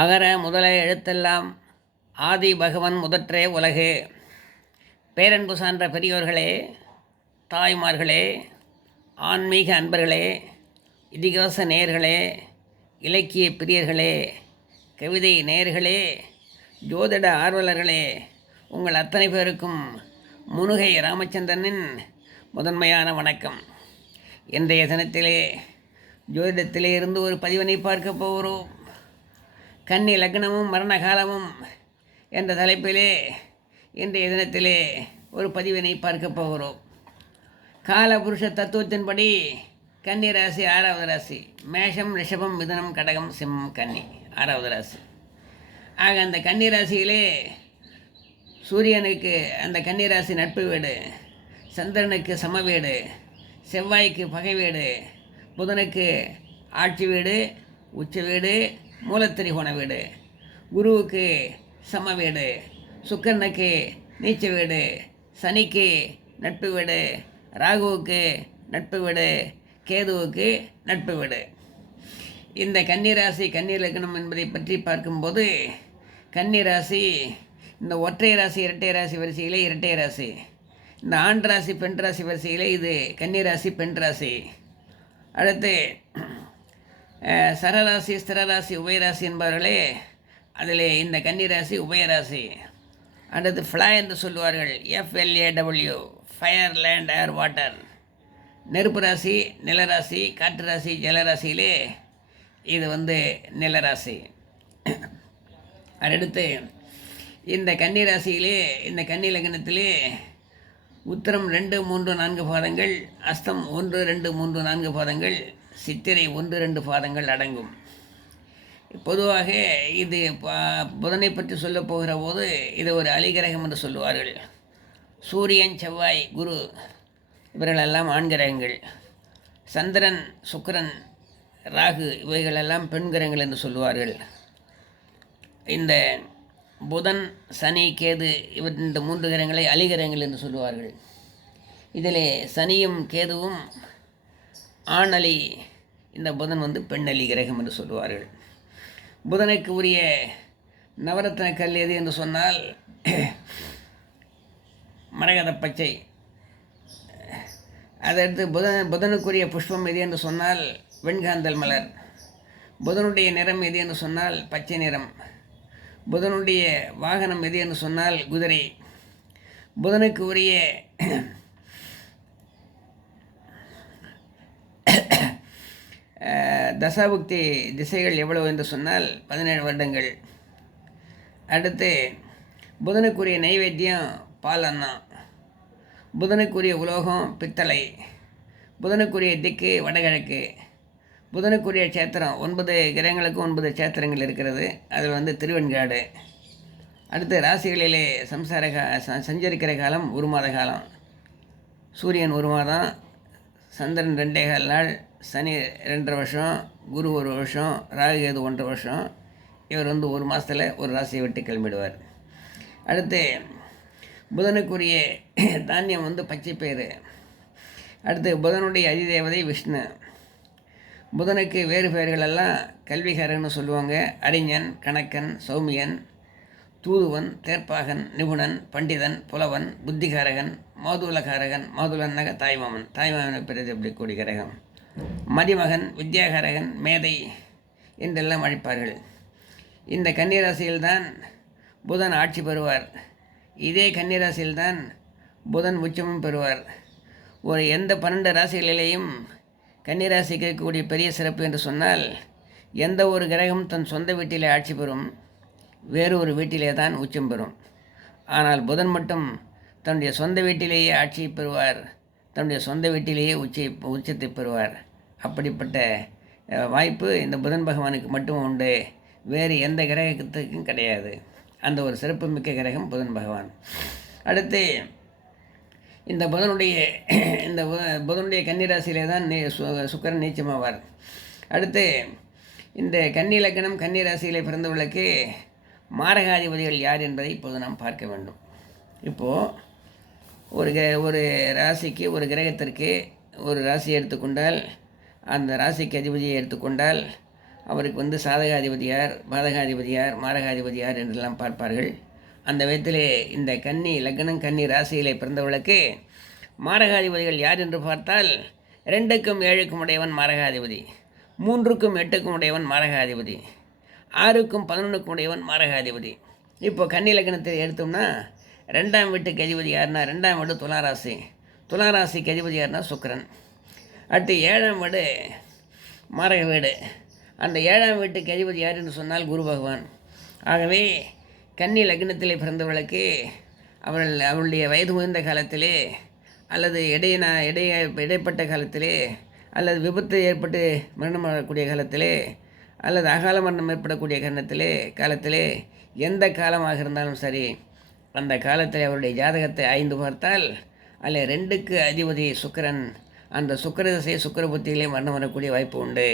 அகர முதல எழுத்தெல்லாம் ஆதி பகவன் முதற்றே உலகு. பேரன்பு சான்ற பெரியோர்களே, தாய்மார்களே, ஆன்மீக அன்பர்களே, இதிகாச நேயர்களே, இலக்கிய பிரியர்களே, கவிதை நேயர்களே, ஜோதிட ஆர்வலர்களே, உங்கள் அத்தனை பேருக்கும் முனுகை ராமச்சந்திரனின் முதன்மையான வணக்கம். இன்றைய தினத்திலே ஜோதிடத்திலே இருந்து ஒரு பதிவினை பார்க்க போகிறோம். கன்னி லக்னமும் மரண காலமும் என்ற தலைப்பிலே இன்றைய தினத்திலே ஒரு பதிவினை பார்க்க போகிறோம். காலபுருஷ தத்துவத்தின்படி கன்னி ராசி 6வது ராசி. மேஷம், ரிஷபம், மிதுனம், கடகம், சிம்மம், கன்னி 6வது ராசி. ஆக அந்த கன்னி ராசியிலே சூரியனுக்கு அந்த கன்னி ராசி நட்பு வீடு, சந்திரனுக்கு சம வீடு, செவ்வாய்க்கு பகை வீடு, புதனுக்கு ஆட்சி வீடு, உச்ச வீடு, மூலத்திரிகோண வீடு, குருவுக்கு சம வீடு, சுக்கரனுக்கு நீச்ச வீடு, சனிக்கு நட்பு வீடு, ராகுவுக்கு நட்பு வீடு, கேதுவுக்கு நட்பு வீடு. இந்த கன்னிராசி கன்னி லக்னம் என்பதை பற்றி பார்க்கும்போது, கன்னிராசி இந்த ஒற்றை ராசி இரட்டை ராசி வரிசையிலே இரட்டை ராசி, இந்த ஆண் ராசி பெண் ராசி வரிசையிலே இது கன்னிராசி பெண் ராசி. அடுத்து சரராசி, ஸ்திரராசி, உபயராசி என்பவர்களே, அதில் இந்த கன்னிராசி உபயராசி. அடுத்து ஃப்ளா என்று சொல்லுவார்கள், FLAW, ஃபயர், லேண்ட், ஏர், வாட்டர். நெருப்பு ராசி, நிலராசி, காற்று ராசி, ஜலராசியிலே இது நிலராசி. அடுத்து இந்த கன்னிராசியிலே இந்த கன்னி லக்னத்திலே உத்திரம் 2, 3, 4 பாதங்கள், அஸ்தம் 1, 2, 3, 4 பாதங்கள், சித்திரை 1, 2 பாதங்கள் அடங்கும். பொதுவாக இது புதனை பற்றி சொல்ல போகிற போது இது ஒரு அலிகிரகம் என்று சொல்லுவார்கள். சூரியன், செவ்வாய், குரு இவர்களெல்லாம் ஆண் கிரகங்கள். சந்திரன், சுக்கிரன், ராகு இவைகளெல்லாம் பெண் கிரகங்கள் என்று சொல்லுவார்கள். இந்த புதன், சனி, கேது இந்த 3 கிரகங்களை அலிகிரகங்கள் என்று சொல்லுவார்கள். இதில் சனியும் கேதுவும் ஆண் அலி, இந்த புதன் பெண் அலி கிரகம் என்று சொல்லுவார்கள். புதனுக்கு உரிய நவரத்ன கல் எது என்று சொன்னால் மரகத பச்சை. அதடுத்து புதனுக்குரிய புஷ்பம் எது என்று சொன்னால் வெண்காந்தல் மலர். புதனுடைய நிறம் எது என்று சொன்னால் பச்சை நிறம். புதனுடைய வாகனம் எது என்று சொன்னால் குதிரை. புதனுக்கு உரிய தசாபுக்தி திசைகள் எவ்வளவு என்று சொன்னால் 17 வருடங்கள். அடுத்து புதனுக்குரிய நைவேத்தியம் பால் அன்னம். புதனுக்குரிய உலோகம் பித்தளை. புதனுக்குரிய திக்கு வடகிழக்கு. புதனுக்குரிய சேத்திரம் 9 கிரகங்களுக்கும் 9 சேத்திரங்கள் இருக்கிறது. அதில் திருவெண்காடு. அடுத்து ராசிகளிலே சஞ்சரிக்கிற காலம் 1 மாத காலம். சூரியன் 1 மாதம், சந்திரன் 2.25 நாள், சனி 2.5 வருஷம், குரு 1 வருஷம், ராகு கேது 1.5 வருஷம். இவர் 1 மாதத்தில் ஒரு ராசியை விட்டு கிளம்பிடுவார். அடுத்து புதனுக்குரிய தானியம் பச்சைப்பயிறு. அடுத்து புதனுடைய அதிதேவதை விஷ்ணு. புதனுக்கு வேறு பெயர்களெல்லாம் கல்விகாரன்னு சொல்லுவாங்க. அறிஞன், கணக்கன், சௌமியன், தூதுவன், தேர்ப்பாகன், நிபுணன், பண்டிதன், புலவன், புத்திகாரகன், மாதுளகாரகன். மாதுளன்னாக தாய்மாமன். தாய்மாமனை பிறகு எப்படி கூடி கிரகம். மதிமகன், வித்யாகாரகன், மேதை என்றெல்லாம் அழைப்பார்கள். இந்த கன்னிராசியில்தான் புதன் ஆட்சி பெறுவார். இதே கன்னிராசியில்தான் புதன் உச்சமும் பெறுவார். எந்த 12 ராசிகளிலேயும் கன்னிராசிக்கு இருக்கக்கூடிய பெரிய சிறப்பு என்று சொன்னால், எந்த ஒரு கிரகம் தன் சொந்த வீட்டிலே ஆட்சி பெறும், வேறு ஒரு வீட்டிலே தான் உச்சம் பெறும். ஆனால் புதன் மட்டும் தன்னுடைய சொந்த வீட்டிலேயே ஆட்சியை பெறுவார், தன்னுடைய சொந்த வீட்டிலேயே உச்சத்தை பெறுவார். அப்படிப்பட்ட வாய்ப்பு இந்த புதன் பகவானுக்கு மட்டும் உண்டு, வேறு எந்த கிரகத்துக்கும் கிடையாது. அந்த ஒரு சிறப்பு மிக்க கிரகம் புதன் பகவான். அடுத்து இந்த புதனுடைய கன்னிராசியிலே தான் சுக்கிரன் நீச்சமாவார். அடுத்து இந்த கன்னி லக்னம் கன்னிராசியிலே பிறந்தவர்களுக்கு மாரகாதிபதிகள் யார் என்பதை இப்போது நாம் பார்க்க வேண்டும். இப்போது ஒரு ராசிக்கு, ஒரு கிரகத்திற்கு ஒரு ராசியை எடுத்துக்கொண்டால், அந்த ராசிக்கு அதிபதியை எடுத்துக்கொண்டால் அவருக்கு வந்து சாதகாதிபதியார், பாதகாதிபதியார், மாரகாதிபதியார் என்றெல்லாம் பார்ப்பார்கள். அந்த விதத்திலே இந்த கன்னி லக்னம் கன்னி ராசியிலே பிறந்தவர்களுக்கு மாரகாதிபதிகள் யார் என்று பார்த்தால் 2க்கும் 7க்கும் உடையவன் மாரகாதிபதி, 3க்கும் 8க்கும் உடையவன் மாரகாதிபதி, 6க்கும் 11க்கும் உடையவன் மாரகாதிபதி. இப்போ கன்னி லக்னத்தை எடுத்தோம்னா 2ஆம் வீட்டுக்கு அதிபதி யாருன்னா 2ஆம் வீடு துளாராசி, துளாராசிக்கு அதிபதி யாருன்னா சுக்கிரன். அடுத்து 7ஆம் வீடு மாரக வீடு, அந்த 7ஆம் வீட்டுக்கு அதிபதி யார் என்று சொன்னால் குரு பகவான். ஆகவே கன்னி லக்னத்திலே பிறந்தவர்களுக்கு அவளுடைய வயது முதிர்ந்த காலத்திலே அல்லது இடைப்பட்ட காலத்திலே அல்லது விபத்து ஏற்பட்டு மரணம் வரக்கூடிய காலத்திலே அல்லது அகால மரணம் ஏற்படக்கூடிய காலத்திலே எந்த காலமாக இருந்தாலும் சரி, அந்த காலத்தில் அவருடைய ஜாதகத்தை ஆய்ந்து பார்த்தால் அதில் 2க்கு அதிபதி சுக்கிரன், அந்த சுக்கிர திசை சுக்கிர புத்தியிலே மரணம் வரக்கூடிய வாய்ப்பு உண்டு.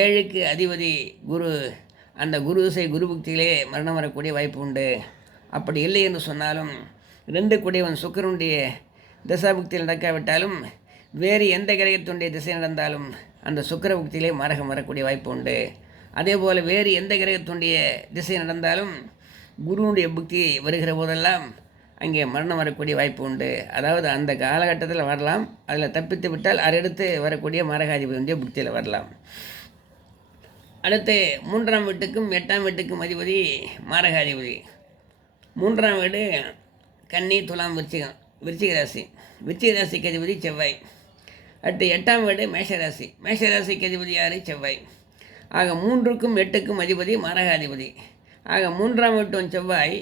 7க்கு அதிபதி குரு, அந்த குரு திசை குரு புக்தியிலே மரணம் வரக்கூடிய வாய்ப்பு உண்டு. அப்படி இல்லை என்று சொன்னாலும் 2 கூடியவன் சுக்கிரனுடைய தசாபுக்தியில் நடக்காவிட்டாலும் வேறு எந்த கிரகத்துடைய திசை நடந்தாலும் அந்த சுக்கிர புக்தியிலே மாரகம் வரக்கூடிய வாய்ப்பு உண்டு. அதே போல் வேறு எந்த கிரகத்துடைய திசை நடந்தாலும் குருவுடைய புக்தி வருகிற போதெல்லாம் அங்கே மரணம் வரக்கூடிய வாய்ப்பு உண்டு. அதாவது அந்த காலகட்டத்தில் வரலாம், அதில் தப்பித்து விட்டால் அடுத்து வரக்கூடிய மாரகாதிபதியுடைய புக்தியில் வரலாம். அடுத்து 3ஆம் வீட்டுக்கும் 8ஆம் வீட்டுக்கும் அதிபதி மாரகாதிபதி. 3ஆம் வீடு கன்னி துலாம் விருச்சிகம், விருச்சிக ராசி, விருச்சிக ராசிக்கு அதிபதி செவ்வாய். அடுத்து 8ஆம் வீடு மேஷராசி, மேஷராசிக்கு அதிபதி யார்? செவ்வாய். ஆக 3க்கும் 8க்கும் அதிபதி மாரகாதிபதி. ஆக 3ஆம் வீட்டும் செவ்வாய்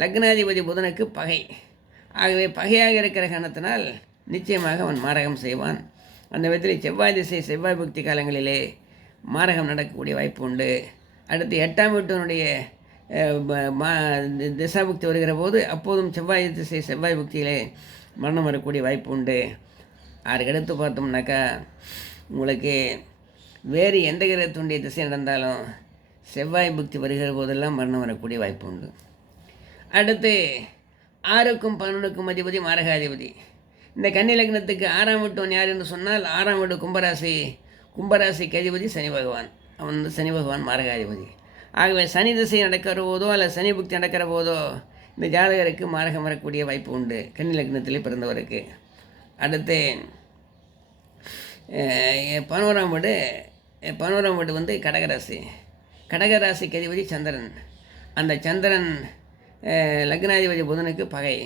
லக்னாதிபதி புதனுக்கு பகை. ஆகவே பகையாக இருக்கிற காரணத்தினால் நிச்சயமாக அவன் மாரகம் செய்வான். அந்த விதத்தில் செவ்வாய் திசை செவ்வாய் பக்தி காலங்களிலே மாரகம் நடக்கக்கூடிய வாய்ப்பு உண்டு. அடுத்து 8ஆம் வீட்டினுடைய திசாபுக்தி வருகிற போது அப்போதும் செவ்வாய் திசை செவ்வாய் புக்தியிலே மரணம் வரக்கூடிய வாய்ப்பு உண்டு. அதுக்கடுத்து பார்த்தோம்னாக்கா உங்களுக்கு வேறு எந்த கிரகத்துடைய திசை நடந்தாலும் செவ்வாய் புக்தி வருகிற போதெல்லாம் மரணம் வரக்கூடிய வாய்ப்பு உண்டு. அடுத்து 6க்கும் 11க்கும் அதிபதி மாரகாதிபதி. இந்த கன்னி லக்னத்துக்கு 6ஆம் வீட்டவன் யார் என்று சொன்னால் 6ஆம் வீடு கும்பராசி, கும்பராசிக்கு அதிபதி சனி பகவான், அவன் வந்து சனி பகவான் மாரகாதிபதி. ஆகவே சனி திசை நடக்கிற போதோ அல்லது சனி புக்தி நடக்கிற போதோ இந்த ஜாதகருக்கு மாரகம் வரக்கூடிய வாய்ப்பு உண்டு கன்னி லக்னத்திலே பிறந்தவருக்கு. அடுத்து 11ஆம் வீடு வந்து கடகராசி, கடகராசிக்கு அதிபதி சந்திரன், அந்த சந்திரன் லக்னாதிபதி புதனுக்கு பகை.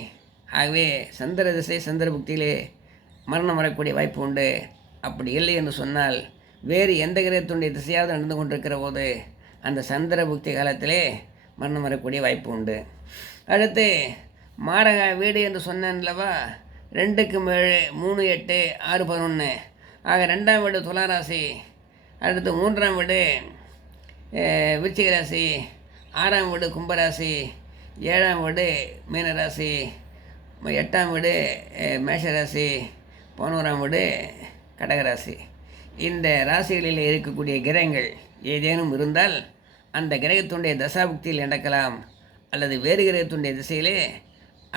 ஆகவே சந்திர திசை சந்திர புக்தியிலே மரணம் வரக்கூடிய வாய்ப்பு உண்டு. அப்படி இல்லை என்று சொன்னால் வேறு எந்த கிரகத்துடைய திசையாவது நடந்து கொண்டிருக்கிற போது அந்த சந்திர புக்தி காலத்திலே மரணம் வரக்கூடிய வாய்ப்பு உண்டு. அடுத்து மாரக வீடு என்று சொன்னேன்லவா, 2க்கு 7, 3, 8, 6, 11. ஆக 2ஆம் வீடு துளாராசி, அடுத்து 3ஆம் வீடு விருச்சிக ராசி, 6ஆம் வீடு கும்பராசி, 7ஆம் வீடு மீனராசி, 8ஆம் வீடு மேஷராசி, 11ஆம் வீடு கடகராசி. இந்த ராசிகளில் இருக்கக்கூடிய கிரகங்கள் ஏதேனும் இருந்தால் அந்த கிரகத்துடைய தசாபுக்தியில் நடக்கலாம், அல்லது வேறு கிரகத்துடைய திசையிலே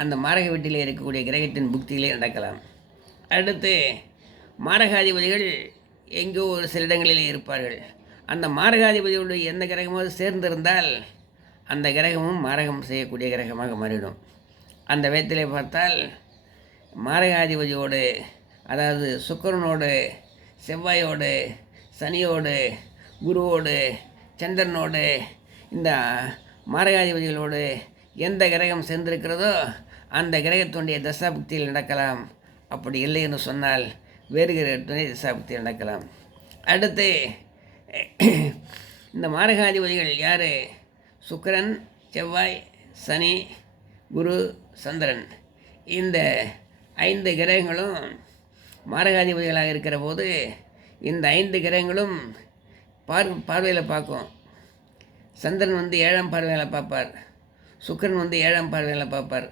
அந்த மாரக வீட்டிலே இருக்கக்கூடிய கிரகத்தின் புக்தியிலே நடக்கலாம். அடுத்து மாரகாதிபதிகள் எங்கோ ஒரு சில இடங்களிலே இருப்பார்கள். அந்த மாரகாதிபதியோடு எந்த கிரகமாவது சேர்ந்திருந்தால் அந்த கிரகமும் மாரகம் செய்யக்கூடிய கிரகமாக மாறிடும். அந்த விதத்திலே பார்த்தால் மாரகாதிபதியோடு, அதாவது சுக்கிரனோடு, செவ்வாயோடு, சனியோடு, குருவோடு, சந்திரனோடு, இந்த மாரகாதிபதிகளோடு எந்த கிரகம் சேர்ந்திருக்கிறதோ அந்த கிரகத்துடைய தசாபுக்தியில் நடக்கலாம். அப்படி இல்லை என்று சொன்னால் வேறு கிரகத்துடைய தசாபுக்தியில் நடக்கலாம். அடுத்து இந்த மாரகாதிபதிகள் யார்? சுக்கிரன், செவ்வாய், சனி, குரு, சந்திரன். இந்த 5 கிரகங்களும் மாரகாதிபதிகளாக இருக்கிற போது இந்த 5 கிரகங்களும் பார்வையில் பார்க்கும். சந்திரன் வந்து 7ஆம் பார்வையில் பார்ப்பார், சுக்கிரன் வந்து 7ஆம் பார்வையில் பார்ப்பார்.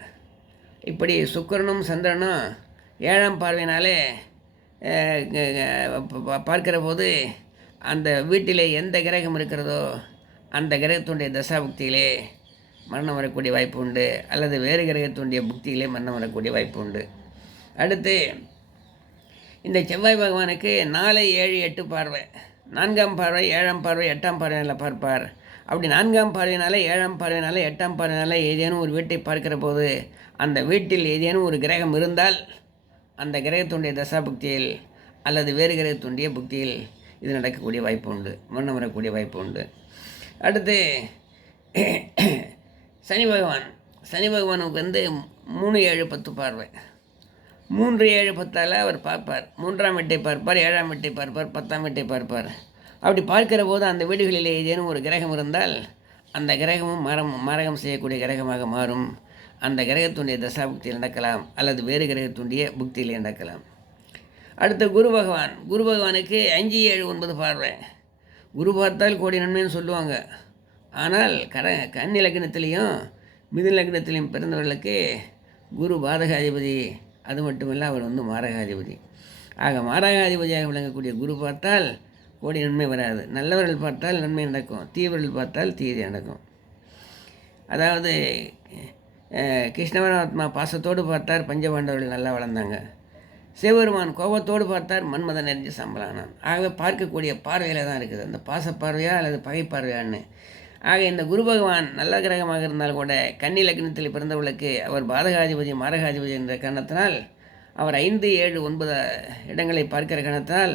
இப்படி சுக்கிரனும் சந்திரனும் 7ஆம் பார்வையினாலே பார்க்கிற போது அந்த வீட்டிலே எந்த கிரகம் இருக்கிறதோ அந்த கிரகத்துடைய தசாபுக்தியிலே மரணம் வரக்கூடிய வாய்ப்பு உண்டு, அல்லது வேறு கிரகத்துடைய புக்தியிலே மரணம் வரக்கூடிய வாய்ப்பு உண்டு. அடுத்து இந்த செவ்வாய் பகவானுக்கு 4, 7, 8 பார்வை, 4ஆம் பார்வை 7ஆம் பார்வை 8ஆம் பார்வையினால் பார்ப்பார். அப்படி 4ஆம் பார்வையினால் 7ஆம் பார்வையினால் 8ஆம் பார்வையினால் ஏதேனும் ஒரு வீட்டை பார்க்கிற போது அந்த வீட்டில் ஏதேனும் ஒரு கிரகம் இருந்தால் அந்த கிரகத்துடைய தசாபுக்தியில் அல்லது வேறு கிரகத்துடைய புக்தியில் இது நடக்கக்கூடிய வாய்ப்பு உண்டு, மரணம் வரக்கூடிய வாய்ப்பு உண்டு. அடுத்து சனி பகவானுக்கு 3, 7, 10 பார்வை. 3, 7, 10 அவர் பார்ப்பார். 3ஆம் வீட்டை பார்ப்பார், 7ஆம் வீட்டை பார்ப்பார், 10ஆம் வீட்டை பார்ப்பார். அப்படி பார்க்கிற போது அந்த வீடுகளிலே ஏதேனும் ஒரு கிரகம் இருந்தால் அந்த கிரகமும் மரகம் செய்யக்கூடிய கிரகமாக மாறும். அந்த கிரகத்துடைய தசாபுக்தியில் நடக்கலாம் அல்லது வேறு கிரகத்துடைய புக்தியில் நடக்கலாம். அடுத்து குரு பகவானுக்கு 5, 7, 9 பார்வை. குரு பார்த்தால் கோடி நன்மைன்னு சொல்லுவாங்க. ஆனால் கன்னி லக்னத்திலையும் மிதுன லக்னத்திலையும் பிறந்தவர்களுக்கு குரு பாதகாதிபதி. அது மட்டுமில்லை, அவர் மாரகாதிபதி. ஆக மாரகாதிபதியாக விளங்கக்கூடிய குரு பார்த்தால் கோடி நன்மை வராது. நல்லவர்கள் பார்த்தால் நன்மை நடக்கும், தீவர்கள் பார்த்தால் தீது நடக்கும். அதாவது கிருஷ்ண பரமாத்மா பாசத்தோடு பார்த்தார், பஞ்சபாண்டவர்கள் நல்லா வளர்ந்தாங்க. சிவபெருமான் கோபத்தோடு பார்த்தார், மன்மதன் எரிஞ்சு சம்பளானான். ஆகவே பார்க்கக்கூடிய பார்வையில் தான் இருக்குது, அந்த பாச பார்வையா அல்லது பகை பார்வையான்னு. ஆக இந்த குரு பகவான் நல்ல கிரகமாக இருந்தால் கூட கன்னி லக்னத்தில் பிறந்தவர்களுக்கு அவர் பாதகாதிபதி மாரகாதிபதி என்ற காரணத்தினால் அவர் 5, 7, 9 இடங்களை பார்க்கிற காரணத்தினால்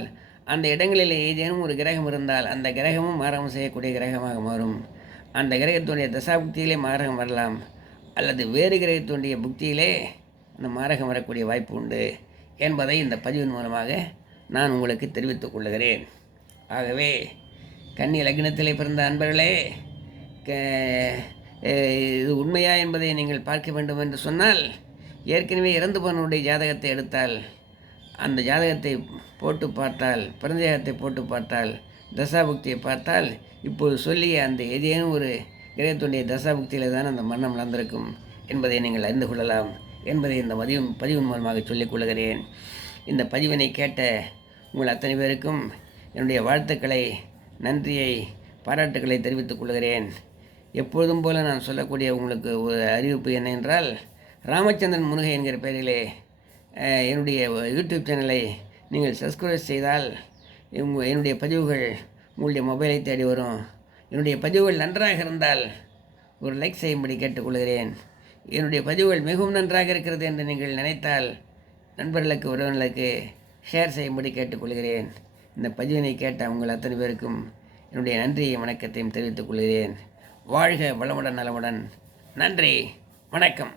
அந்த இடங்களில் ஏதேனும் ஒரு கிரகம் இருந்தால் அந்த கிரகமும் மாரகம் செய்யக்கூடிய கிரகமாக மாறும். அந்த கிரகத்துடைய தசாபுக்தியிலே மாரகம் வரலாம் அல்லது வேறு கிரகத்துடைய புக்தியிலே அந்த மாரகம் வரக்கூடிய வாய்ப்பு உண்டு என்பதை இந்த பதிவின் மூலமாக நான் உங்களுக்கு தெரிவித்துக் கொள்ளுகிறேன். ஆகவே கன்னி லக்னத்திலே பிறந்த அன்பர்களே, இது உண்மையா என்பதை நீங்கள் பார்க்க வேண்டும் என்று சொன்னால் ஏற்கனவே இறந்து போனவருடைய ஜாதகத்தை எடுத்தால் அந்த ஜாதகத்தை போட்டு பார்த்தால், பிறந்த ஜாதகத்தை போட்டு பார்த்தால், தசாபுக்தியை பார்த்தால் இப்போது சொல்லிய அந்த ஏதேனும் ஒரு கிரகத்துடைய தசாபுக்தியில் தான் அந்த மரணம் நடந்திருக்கும் என்பதை நீங்கள் அறிந்து கொள்ளலாம் என்பதை இந்த பதிவின் மூலமாக சொல்லிக் கொள்கிறேன். இந்த பதிவினை கேட்ட உங்கள் அத்தனை பேருக்கும் என்னுடைய வாழ்த்துக்களை, நன்றியை, பாராட்டுக்களை தெரிவித்துக் கொள்கிறேன். எப்பொழுதும் போல நான் சொல்லக்கூடிய உங்களுக்கு ஒரு அறிவிப்பு என்னவென்றால், ராமச்சந்திரன் முருகை என்கிற பெயரிலே என்னுடைய யூடியூப் சேனலை நீங்கள் சப்ஸ்கிரைப் செய்தால் என்னுடைய பதிவுகள் உங்களுடைய மொபைலை தேடி வரும். என்னுடைய பதிவுகள் நன்றாக இருந்தால் ஒரு லைக் செய்யும்படி கேட்டுக்கொள்கிறேன். என்னுடைய பதிவுகள் மிகவும் நன்றாக இருக்கிறது என்று நீங்கள் நினைத்தால் நண்பர்களுக்கு, உறவினர்களுக்கு ஷேர் செய்யும்படி கேட்டுக்கொள்கிறேன். இந்த பதிவினை கேட்ட உங்கள் அத்தனை பேருக்கும் என்னுடைய நன்றியை, வணக்கத்தையும் தெரிவித்துக் கொள்கிறேன். வாழ்க வளமுடன், நலமுடன். நன்றி, வணக்கம்.